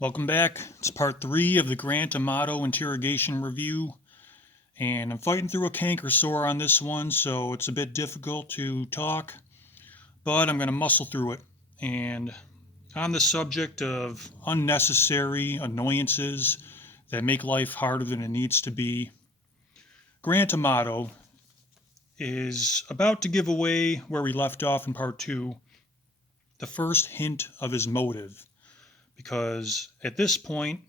Welcome back. It's part 3 of the Grant Amato Interrogation review, and I'm fighting through a canker sore on this one, so it's a bit difficult to talk, but I'm going to muscle through it. And on the subject of unnecessary annoyances that make life harder than it needs to be, Grant Amato is about to give away where we left off in part 2, the first hint of his motive, because at this point,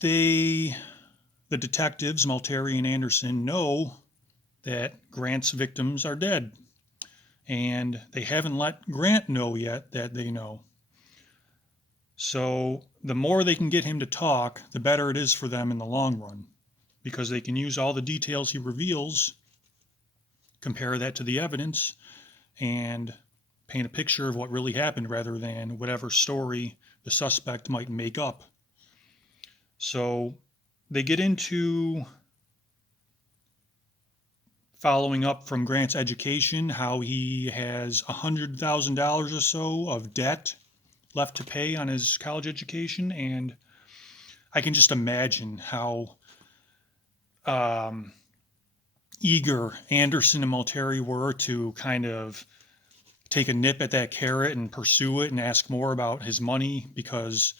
the detectives, Malteri and Anderson, know that Grant's victims are dead, and they haven't let Grant know yet that they know. So the more they can get him to talk, the better it is for them in the long run, because they can use all the details he reveals, compare that to the evidence, and paint a picture of what really happened rather than whatever story the suspect might make up. So they get into following up from Grant's education, how he has $100,000 or so of debt left to pay on his college education. And I can just imagine how eager Anderson and Malteri were to kind of take a nip at that carrot and pursue it and ask more about his money, because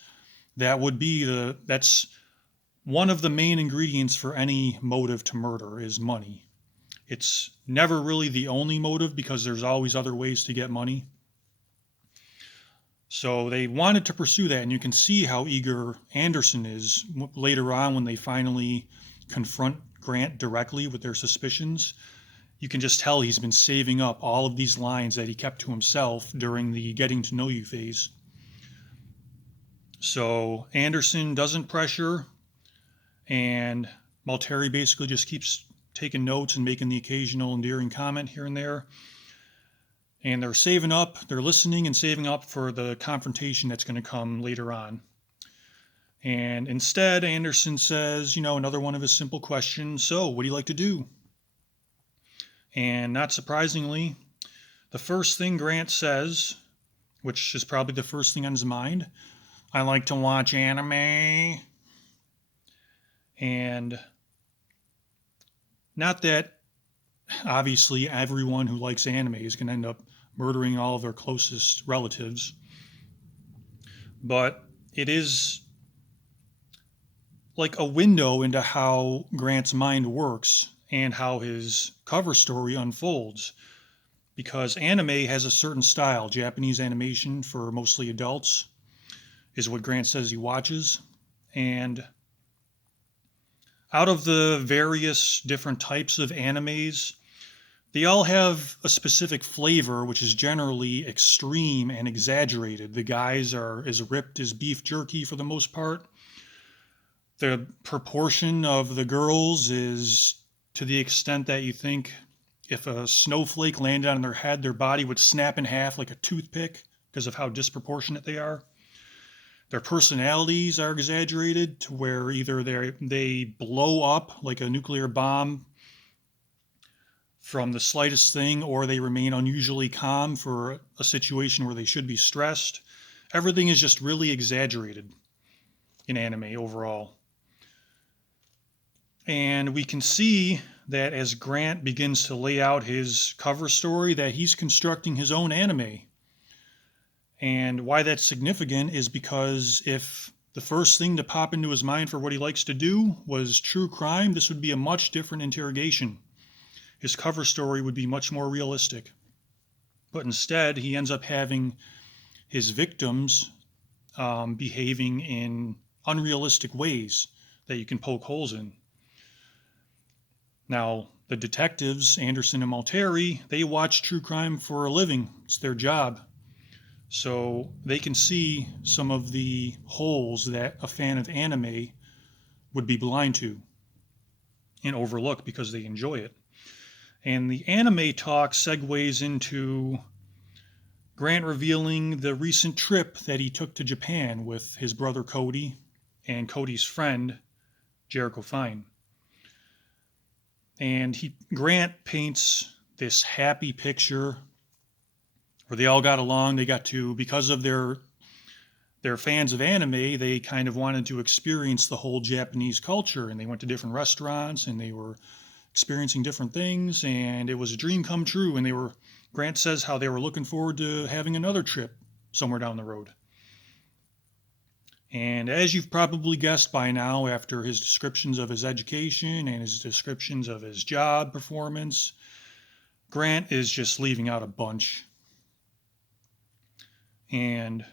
that's one of the main ingredients for any motive to murder is money. It's never really the only motive because there's always other ways to get money. So they wanted to pursue that, and you can see how eager Anderson is later on when they finally confront Grant directly with their suspicions. You can just tell he's been saving up all of these lines that he kept to himself during the getting to know you phase. So Anderson doesn't pressure, and Malteri basically just keeps taking notes and making the occasional endearing comment here and there. And they're saving up, they're listening and saving up for the confrontation that's going to come later on. And instead, Anderson says, another one of his simple questions: so, what do you like to do? And not surprisingly, the first thing Grant says, which is probably the first thing on his mind: I like to watch anime. And not that obviously everyone who likes anime is going to end up murdering all of their closest relatives, but it is like a window into how Grant's mind works and how his cover story unfolds, because anime has a certain style. Japanese animation for mostly adults is what Grant says he watches. And out of the various different types of animes, they all have a specific flavor, which is generally extreme and exaggerated. The guys are as ripped as beef jerky for the most part. The proportion of the girls is to the extent that you think if a snowflake landed on their head, their body would snap in half like a toothpick because of how disproportionate they are. Their personalities are exaggerated to where either they blow up like a nuclear bomb from the slightest thing, or they remain unusually calm for a situation where they should be stressed. Everything is just really exaggerated in anime overall. And we can see that as Grant begins to lay out his cover story, that he's constructing his own anime. And why that's significant is because if the first thing to pop into his mind for what he likes to do was true crime, this would be a much different interrogation. His cover story would be much more realistic. But instead, he ends up having his victims behaving in unrealistic ways that you can poke holes in. Now, the detectives, Anderson and Malteri, they watch true crime for a living. It's their job. So they can see some of the holes that a fan of anime would be blind to and overlook because they enjoy it. And the anime talk segues into Grant revealing the recent trip that he took to Japan with his brother Cody and Cody's friend, Jericho Fine. And Grant paints this happy picture where they all got along. They got to, because of their they're fans of anime, they kind of wanted to experience the whole Japanese culture, and they went to different restaurants and they were experiencing different things, and it was a dream come true. And Grant says how they were looking forward to having another trip somewhere down the road. And as you've probably guessed by now, after his descriptions of his education and his descriptions of his job performance, Grant is just leaving out a bunch. And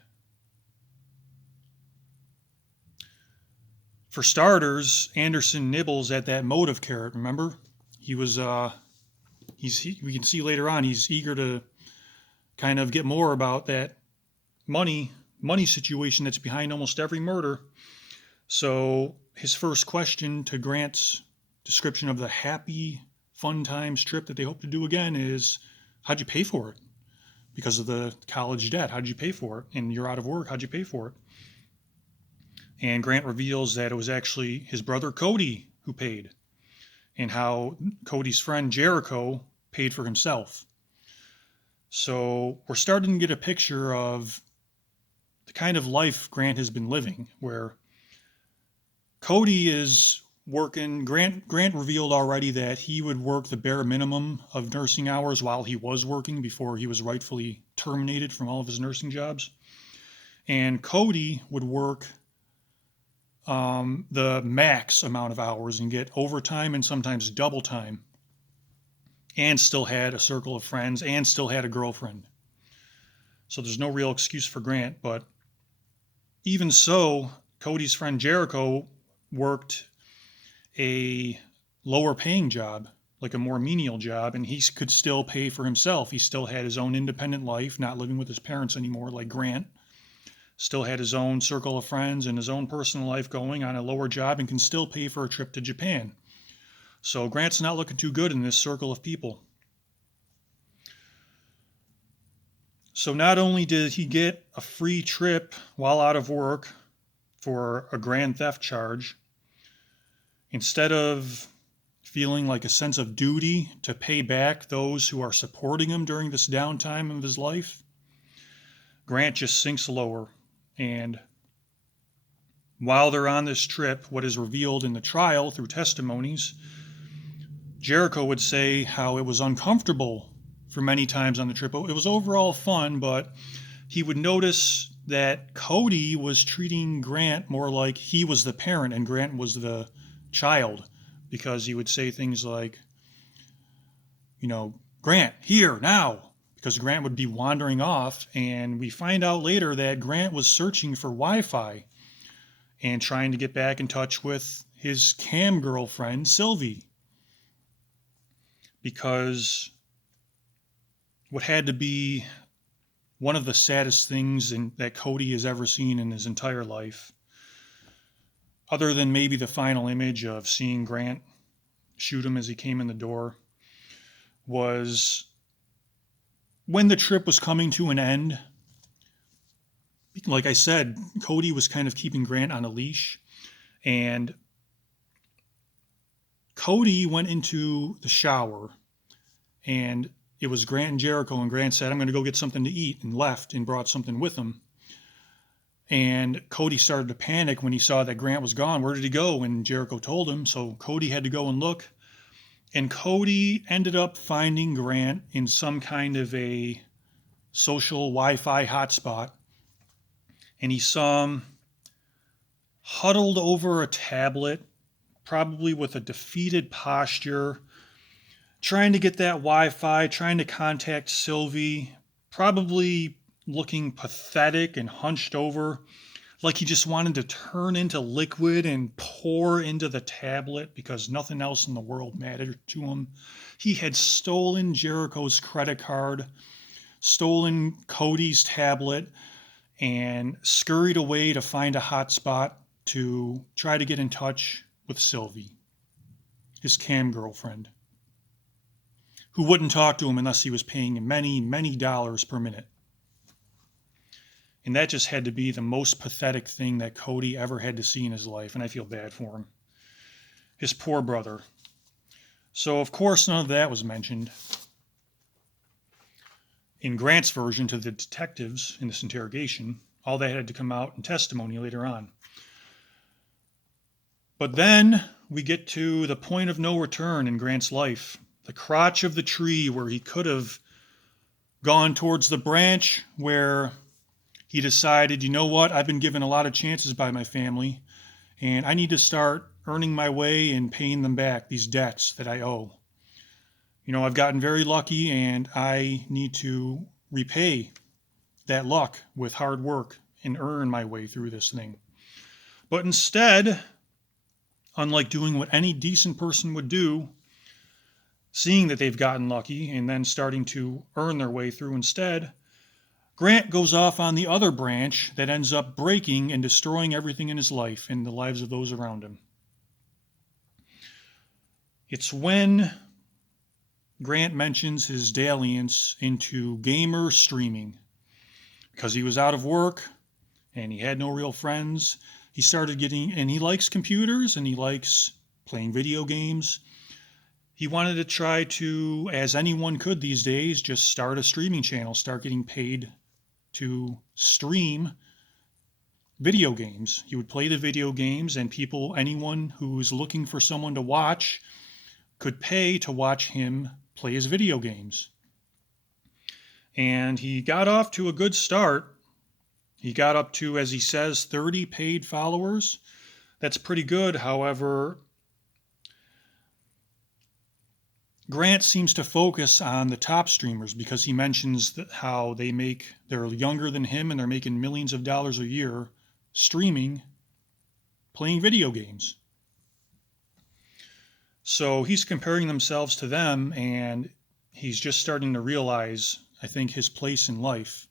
for starters, Anderson nibbles at that motive carrot, remember? We can see later on he's eager to kind of get more about that money situation that's behind almost every murder. So his first question to Grant's description of the happy, fun times trip that they hope to do again is, how'd you pay for it? Because of the college debt, how'd you pay for it? And you're out of work, how'd you pay for it? And Grant reveals that it was actually his brother Cody who paid, and how Cody's friend Jericho paid for himself. So we're starting to get a picture of the kind of life Grant has been living, where Cody is working. Grant revealed already that he would work the bare minimum of nursing hours while he was working before he was rightfully terminated from all of his nursing jobs. And Cody would work the max amount of hours and get overtime and sometimes double time, and still had a circle of friends and still had a girlfriend. So there's no real excuse for Grant. But even so, Cody's friend Jericho worked a lower paying job, like a more menial job, and he could still pay for himself. He still had his own independent life, not living with his parents anymore like Grant. Still had his own circle of friends and his own personal life going on a lower job, and can still pay for a trip to Japan. So Grant's not looking too good in this circle of people. So not only did he get a free trip while out of work for a grand theft charge, instead of feeling like a sense of duty to pay back those who are supporting him during this downtime of his life, Grant just sinks lower. And while they're on this trip, what is revealed in the trial through testimonies, Jericho would say how it was uncomfortable for many times on the trip. It was overall fun, but he would notice that Cody was treating Grant more like he was the parent and Grant was the child, because he would say things like, Grant, here, now, because Grant would be wandering off. And we find out later that Grant was searching for Wi-Fi and trying to get back in touch with his cam girlfriend, Sylvie, because what had to be one of the saddest things that Cody has ever seen in his entire life, other than maybe the final image of seeing Grant shoot him as he came in the door, was when the trip was coming to an end. Like I said, Cody was kind of keeping Grant on a leash, and Cody went into the shower, and it was Grant and Jericho, and Grant said, I'm going to go get something to eat, and left and brought something with him. And Cody started to panic when he saw that Grant was gone. Where did he go? And Jericho told him, so Cody had to go and look. And Cody ended up finding Grant in some kind of a social Wi-Fi hotspot. And he saw him huddled over a tablet, probably with a defeated posture, trying to get that Wi-Fi, trying to contact Sylvie, probably looking pathetic and hunched over, like he just wanted to turn into liquid and pour into the tablet because nothing else in the world mattered to him. He had stolen Jericho's credit card, stolen Cody's tablet, and scurried away to find a hotspot to try to get in touch with Sylvie, his cam girlfriend, who wouldn't talk to him unless he was paying him many, many dollars per minute. And that just had to be the most pathetic thing that Cody ever had to see in his life, and I feel bad for him. His poor brother. So, of course, none of that was mentioned in Grant's version to the detectives in this interrogation. All that had to come out in testimony later on. But then we get to the point of no return in Grant's life, the crotch of the tree where he could have gone towards the branch where he decided, you know what, I've been given a lot of chances by my family, and I need to start earning my way and paying them back, these debts that I owe. You know, I've gotten very lucky and I need to repay that luck with hard work and earn my way through this thing. But instead, unlike doing what any decent person would do, seeing that they've gotten lucky and then starting to earn their way through instead, Grant goes off on the other branch that ends up breaking and destroying everything in his life and the lives of those around him. It's when Grant mentions his dalliance into gamer streaming. Because he was out of work and he had no real friends, he started getting, and he likes computers and he likes playing video games. He wanted to try to, as anyone could these days, just start a streaming channel, start getting paid to stream video games. He would play the video games, and people, anyone who's looking for someone to watch, could pay to watch him play his video games. And he got off to a good start. He got up to, as he says, 30 paid followers. That's pretty good. However, Grant seems to focus on the top streamers because he mentions that how they're younger than him and they're making millions of dollars a year streaming, playing video games. So he's comparing themselves to them, and he's just starting to realize, I think, his place in life.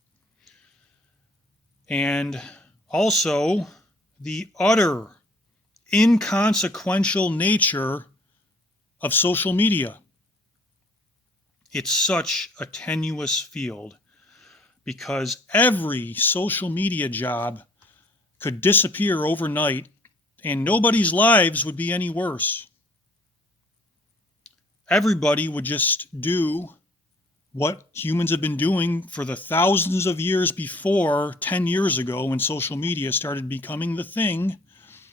And also the utter inconsequential nature of social media. It's such a tenuous field because every social media job could disappear overnight and nobody's lives would be any worse. Everybody would just do what humans have been doing for the thousands of years before 10 years ago when social media started becoming the thing,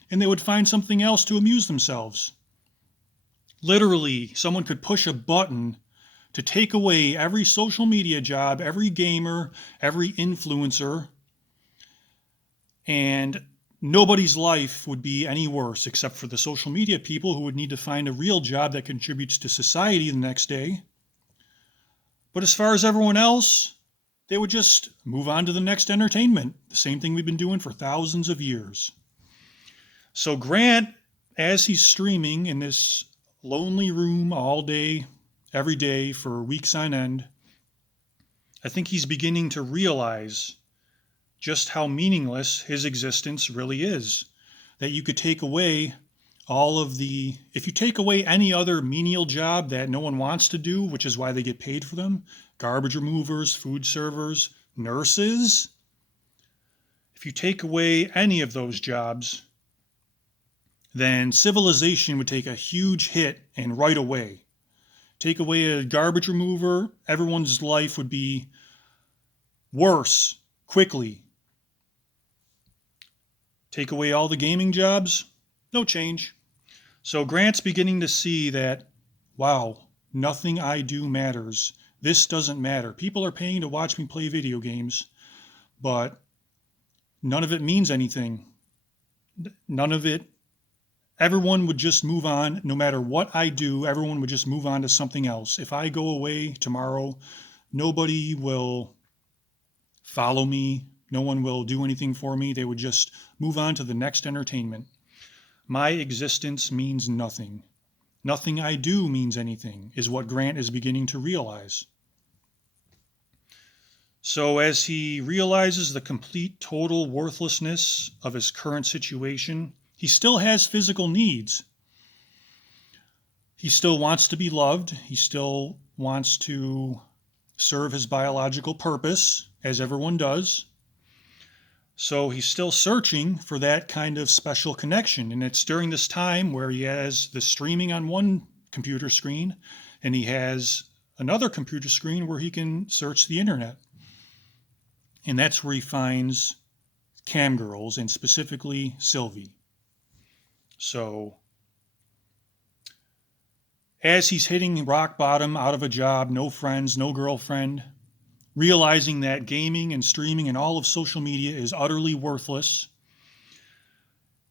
and they would find something else to amuse themselves. Literally, someone could push a button to take away every social media job, every gamer, every influencer, and nobody's life would be any worse except for the social media people who would need to find a real job that contributes to society the next day. But as far as everyone else, they would just move on to the next entertainment, the same thing we've been doing for thousands of years. So Grant, as he's streaming in this lonely room all day, every day for weeks on end, I think he's beginning to realize just how meaningless his existence really is. That you could take away if you take away any other menial job that no one wants to do, which is why they get paid for them, garbage removers, food servers, nurses, if you take away any of those jobs, then civilization would take a huge hit and right away. Take away a garbage remover, everyone's life would be worse quickly. Take away all the gaming jobs, no change. So Grant's beginning to see that, wow, nothing I do matters. This doesn't matter. People are paying to watch me play video games, but none of it means anything. None of it. Everyone would just move on. No matter what I do, everyone would just move on to something else. If I go away tomorrow, nobody will follow me. No one will do anything for me. They would just move on to the next entertainment. My existence means nothing. Nothing I do means anything, is what Grant is beginning to realize. So as he realizes the complete total worthlessness of his current situation, he still has physical needs. He still wants to be loved. He still wants to serve his biological purpose, as everyone does. So he's still searching for that kind of special connection. And it's during this time where he has the streaming on one computer screen and he has another computer screen where he can search the internet. And that's where he finds cam girls, and specifically Sylvie. So as he's hitting rock bottom, out of a job, no friends, no girlfriend, realizing that gaming and streaming and all of social media is utterly worthless,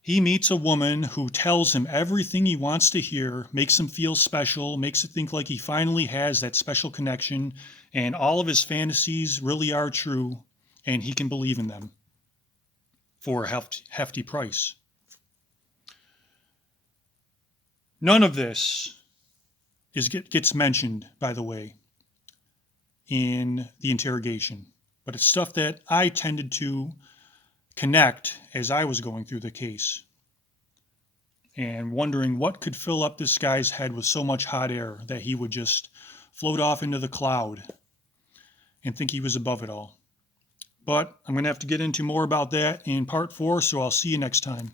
he meets a woman who tells him everything he wants to hear, makes him feel special, makes it think like he finally has that special connection, and all of his fantasies really are true, and he can believe in them for a hefty price. None of this gets mentioned, by the way, in the interrogation, but it's stuff that I tended to connect as I was going through the case and wondering what could fill up this guy's head with so much hot air that he would just float off into the cloud and think he was above it all. But I'm going to have to get into more about that in part 4, so I'll see you next time.